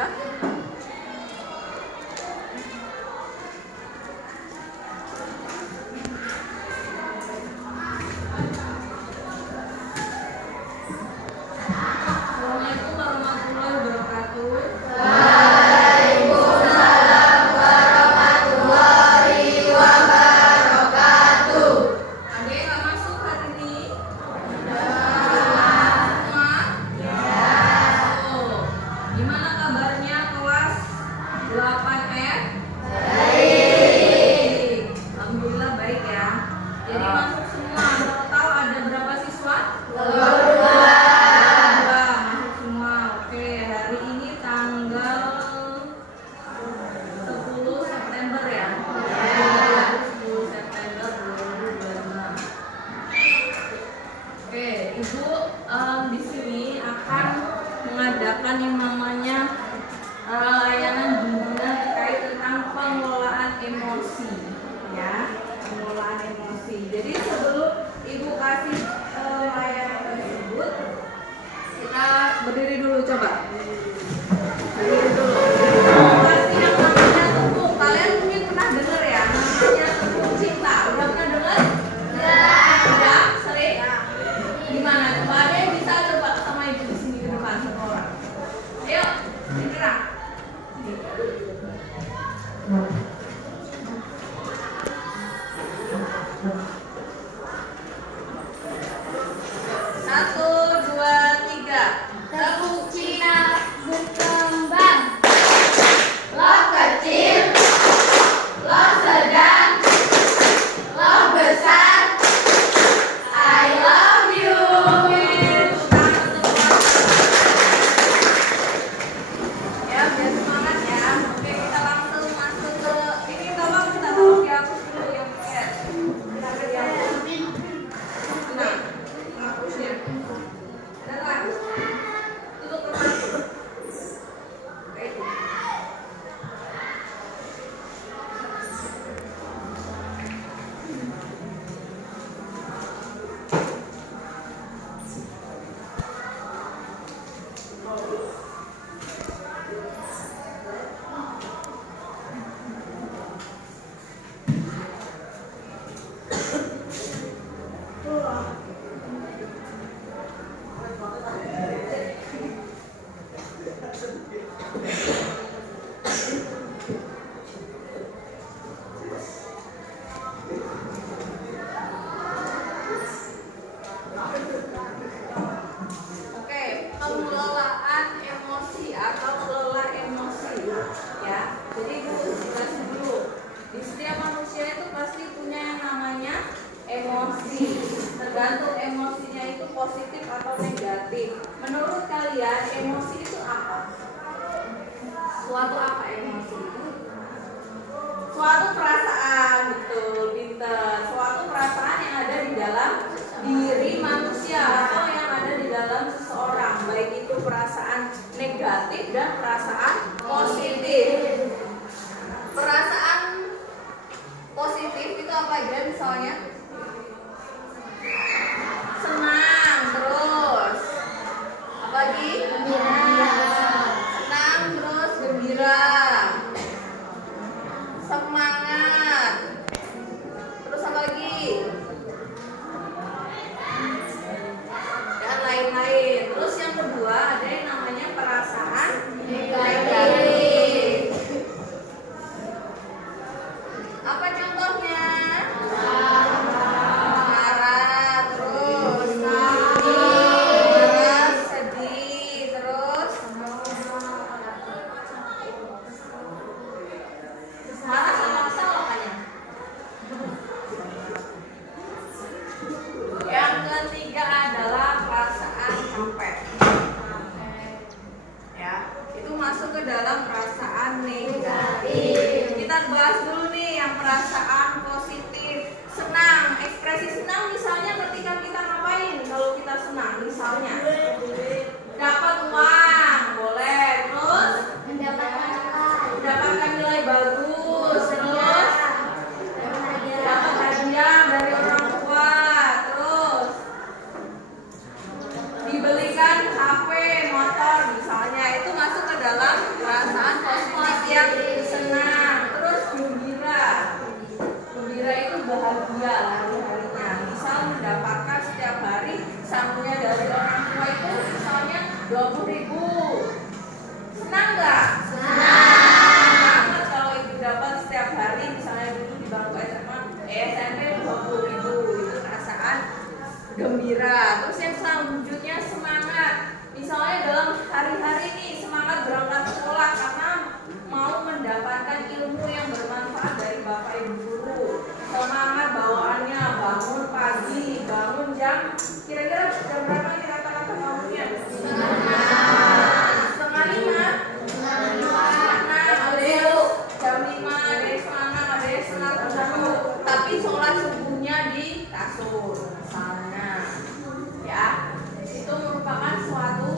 kah? Assalamualaikum warahmatullahi wabarakatuh. Waalaikumsalam warahmatullahi wabarakatuh. Ada yang nggak masuk hari ini? Semua? Oh, gimana kabarnya kelas 8F? Baik. Alhamdulillah baik ya. Jadi masuk semua. Total ada berapa siswa? 2. Masuk semua. Oke, hari ini tanggal 10 September ya. 10 September 2026. Oke, Ibu di sini akan mengadakan yang namanya layanan bimbingan terkait tentang pengelolaan emosi, ya, pengelolaan emosi. Jadi sebelum Ibu kasih layanan tersebut, kita berdiri dulu coba. Berdiri dulu. Kasih yang namanya tepuk. Kalian mungkin pernah dengar ya, namanya tepuk cinta. Udah pernah dengar? Udah? Sering? Gimana? Coba ada yang bisa coba sama Ibu di sini ke depan satu orang. Ayo, bergerak. Satu, dua, tiga. Tepuk Cina berkembang. Lo kecil, lo sedang, lo besar. I love you. Ya, biar semangat ya. Oke, kita langsung masuk ke ini. Tolong dihapus dulu yang PS. Kita dihapus. Nah, hapusnya. Dengar. Tutup rumah. Oke. Oke, pengelolaan emosi atau kelola emosi, ya. Jadi Ibu jelasin dulu. Di setiap manusia itu pasti punya yang namanya emosi. Tergantung emosinya itu positif atau negatif. Menurut kalian emosi itu apa? Suatu apa emosi itu? Suatu perasaan, betul, pinter. Suatu perasaan yang ada di dalam diri manusia atau yang ada di dalam seseorang, baik itu perasaan negatif dan perasaan positif. Perasaan positif itu apa aja misalnya? Senang, terus apa lagi? Senang, terus gembira, semangat, terus apa lagi? Dan lain-lain. Terus yang kedua ada yang namanya perasaan negatif. Apa contohnya? Marah, terus marah, sedih, terus marah sama kesal apanya? Yang ketiga adalah perasaan capek. Ya, itu masuk ke dalam perasaan negatif. Kita bahas dulu nih yang perasaan positif. Senang, ekspresi senang misalnya ketika kita ngapain? Kalau kita senang misalnya dapat uang, boleh. Terus mendapatkan nilai bagus, terus dapat hadiah dari orang tua, terus dibelikan HP, motor misalnya, itu masuk ke dalam Perasaan positif yang senang. Terus gembira. Gembira itu bahagia hari-harinya. Misal mendapatkan setiap hari sangunya dari orang tua itu misalnya 20.000. Senang nggak? Senang. Kalau ibu dapat setiap hari misalnya dulu di bangku SMA, SMP 20.000 itu perasaan gembira. Terus yang selanjutnya semangat. Misalnya dalam hari-hari ini semangat berangkat sekolah karena mau mendapatkan ilmu yang bermanfaat dari bapak ibu guru. Semangat bawaannya bangun pagi, bangun jam kira-kira jam berapa nih rata-rata bangunnya? Setengah 5. Ada yang jam 5, ada yang setengah 6, ada yang setengah 7. Tapi sholat subuhnya di kasur misalnya, ya itu merupakan suatu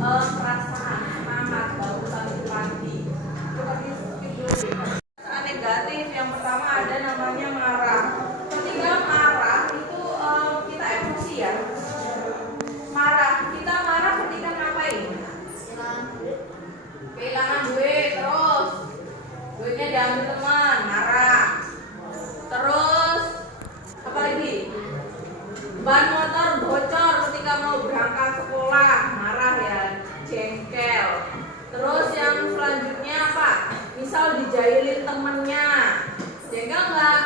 perasaan semangat baru satu pagi. Coba skip dulu. Perasaan negatif yang pertama ada namanya marah. Ketika marah itu kita emosi ya. Kita marah ketika ngapain? Kehilangan duit, terus duitnya diambil teman, marah. Terus apa lagi? Ban motor bocor ketika mau berangkat sekolah, marah ya, jengkel. Terus yang selanjutnya apa? Misal dijailin temennya, jengkel nggak?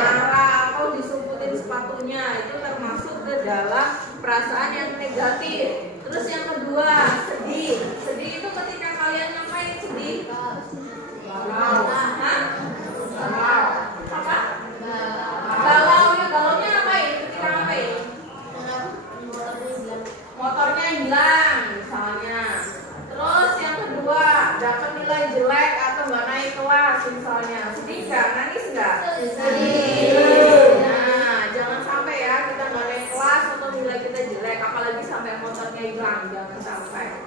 Marah. Atau disumputin sepatunya, itu termasuk ke dalam perasaan yang negatif. Terus yang kedua, sedih. Sedih itu ketika kalian ngapain sedih? Galau. Apa? Galau. Galaunya ngapain? Ketika ngapain? Motornya hilang misalnya. Terus yang kedua, dapat nilai jelek atau nggak naik kelas misalnya. Sedih nggak? Nangis nggak? Sedih. Nah, jangan sampai ya kita nggak naik kelas atau nilai kita jelek, apalagi sampai motornya hilang, jangan sampai.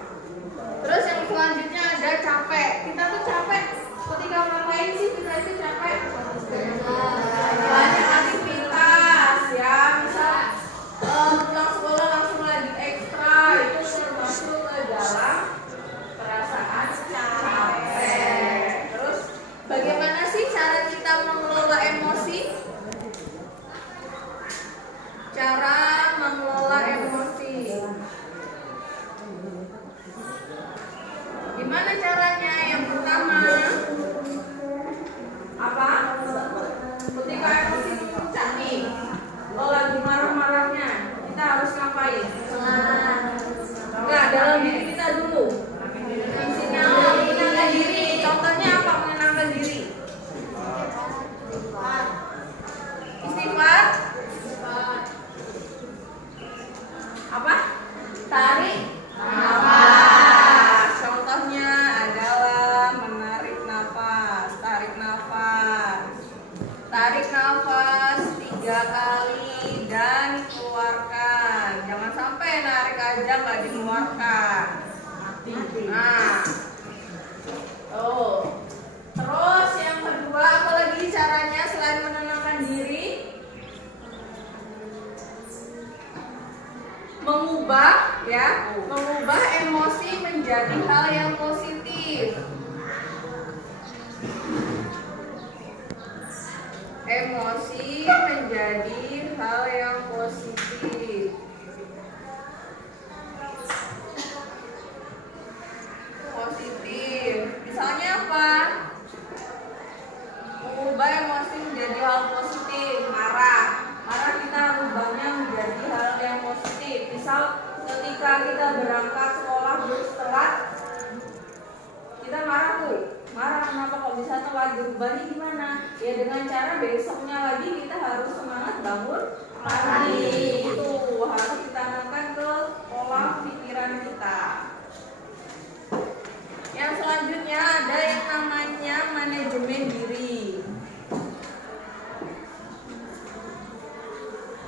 Terus yang selanjutnya ada capek. Kita tuh capek ketika ngapain sih? Kita itu capek banyak aktivitas ya, misal pulang sekolah langsung lagi ekstra, itu termasuk ke dalam perasaan capek. Terus bagaimana sih cara kita mengelola emosi? Cara mengelola emosi gimana caranya? Yang pertama apa? Ketika emosi puncak nih, kalau lagi marah-marahnya, kita harus ngapain? Enggak, dalam diri kita dulu. Fungsinya menenangkan diri. Contohnya apa menenangkan diri? Istighfar. Apa? Tarik nafas. Contohnya adalah menarik nafas. Tarik nafas. Tarik nafas 3 kali dan keluarkan. Jangan sampai narik aja nggak dikeluarkan. Nah, terus yang kedua, apalagi caranya selain menenangkan diri? Mengubah emosi menjadi hal yang positif. Emosi menjadi hal yang positif. Misalnya apa? Mengubah emosi menjadi hal positif. Marah kita ubahnya menjadi hal yang positif. Misal ketika kita berangkat sekolah terus telat, kita marah kenapa kok bisa telat? Berubahnya gimana? Ya dengan cara besoknya lagi kita harus semangat bangun pagi. Itu harus ditanamkan ke pola pikiran kita. Yang selanjutnya ada yang namanya manajemen diri.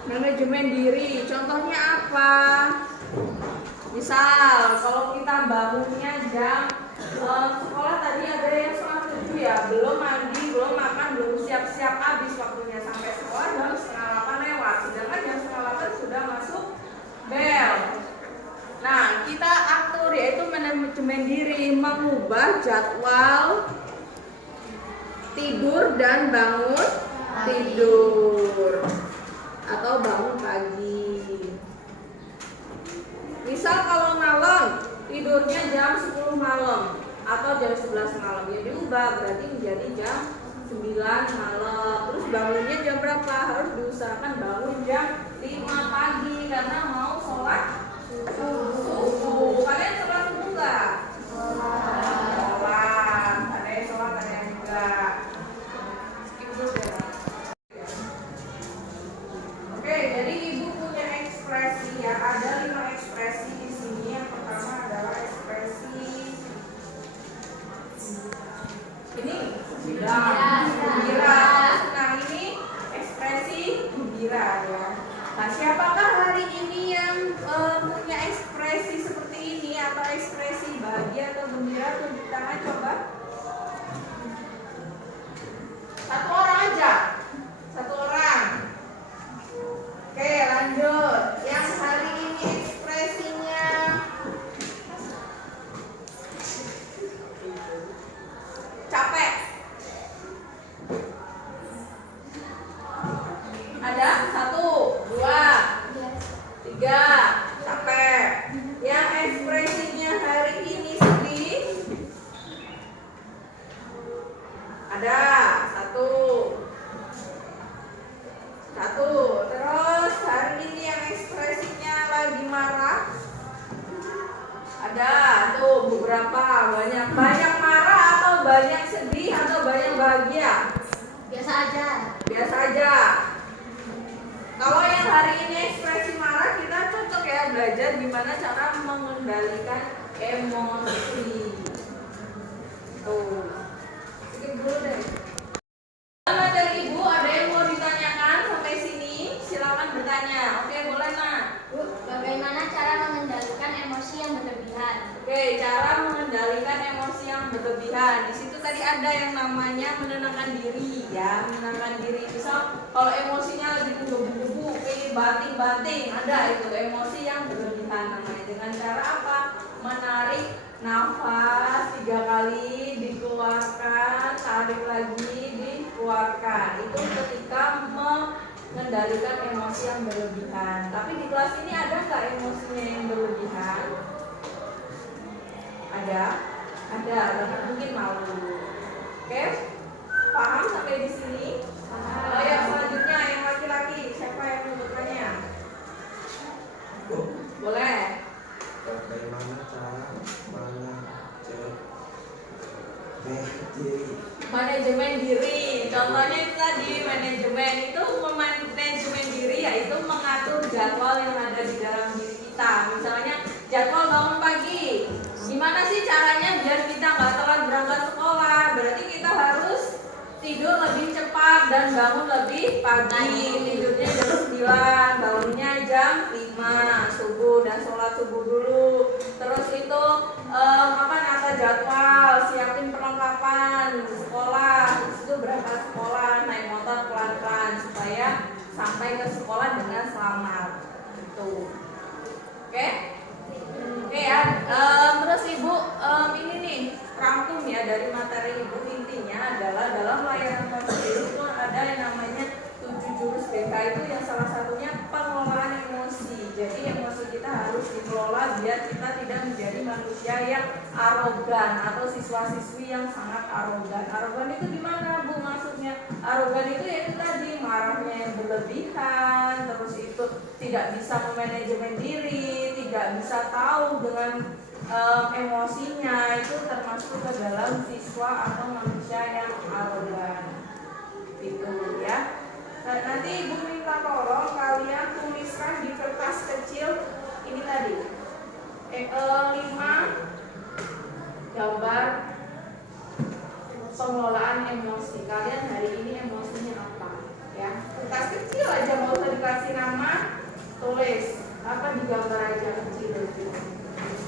Manajemen diri, contohnya apa? Misal kalau kita bangunnya jam sekolah tadi ada yang setengah 7 ya, belum mandi, belum makan, belum siap-siap, habis waktunya sampai sekolah jam setengah 8 lewat, sedangkan jam setengah 8 sudah masuk bel. Nah, kita atur yaitu manajemen diri, mengubah jadwal tidur dan bangun tidur atau bangun pagi. Misal kalau malam tidurnya jam 10 malam atau jam 11 malam, ya diubah berarti menjadi jam 9 malam. Terus bangunnya jam berapa? Harus diusahakan bangun jam 5 pagi karena mau sholat subuh. Kalian sholat subuh nggak? Sholat. Ada yang sholat, ada yang enggak. Skip dulu ya. Oke, jadi ibu punya ekspresi ya. Ada 5 ekspresi di sini. Yang pertama adalah ekspresi ini gembira. Nah, ini ekspresi gembira ya. Nah, siapakah hari ini yang punya ekspresi seperti ini atau ekspresi bahagia atau gembira? Tunjuk tangan coba. Satu orang aja. Satu orang. Oke, lanjut. Yang hari ini ekspresinya capek. Ada 1, 2, 3, capek. Yang ekspresinya hari ini sedih. Ada 1. Terus hari ini yang ekspresinya lagi marah. Ada tuh beberapa, banyak marah atau banyak sedih atau banyak bahagia. Biasa aja. Biasa aja. Kalau yang hari ini ekspresi marah, kita cocok ya belajar gimana cara mengendalikan emosi. Tuh. Skip dulu deh. Dari ibu ada yang mau ditanyakan sampai sini? Silakan bertanya. Oke, boleh Nak. Bu, bagaimana cara mengendalikan emosi yang berlebihan? Oke, cara mengendalikan emosi yang berlebihan. Di situ tadi ada yang namanya menenangkan diri ya, menenangkan diri. Misal kalau emosinya lagi menggebu-gebu, ini banting-banting, ada itu emosi yang berlebihan namanya. Dengan cara apa? Menarik nafas 3 kali, dikeluarkan, tarik lagi, dikeluarkan. Itu ketika mengendalikan emosi yang berlebihan. Tapi di kelas ini ada nggak emosinya yang berlebihan? Ada, tapi mungkin malu. Oke, paham sampai di sini? Yang selanjutnya yang laki-laki, siapa yang mau bertanya? Boleh. Bagaimana cara Manajemen diri. Contohnya itu tadi manajemen diri yaitu mengatur jadwal yang ada di dalam diri kita. Misalnya jadwal bangun pagi. Gimana sih caranya biar kita nggak telat berangkat sekolah? Berarti kita harus tidur lebih cepat dan bangun lebih pagi. Tidurnya jam 9, bangunnya jam 5 subuh dan sholat subuh dulu. Terus itu nata jadwal, siapin perlengkapan sekolah. Terus itu berangkat sekolah, naik motor pelan-pelan supaya sampai ke sekolah dengan selamat. Itu. Oke? Oke ya. Terus ibu ini nih rangkum ya dari materi ibu, intinya adalah dalam layanan konseling itu ada yang namanya 7 jurus BK itu yang salah satunya pengelolaan emosi. Jadi emosi kita harus dikelola biar kita tidak menjadi manusia yang arogan atau siswa-siswi yang sangat arogan. Arogan itu gimana Bu maksudnya? Arogan itu ya itu tadi marahnya yang berlebihan, terus itu tidak bisa memanajemen diri, tidak bisa tahu dengan emosinya, itu termasuk ke dalam siswa atau manusia yang arogan. Itu ya. Nah, nanti ibu minta tolong kalian tuliskan di kertas kecil ini tadi 5 gambar pengelolaan emosi. Kalian hari ini emosinya apa ya? Kertas kecil aja, mau usah dikasih nama, tulis apa, digambar aja kecil itu.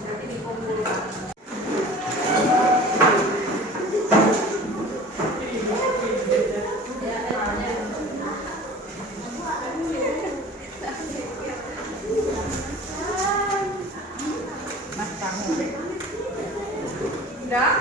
Nanti dikumpulkan. Udah?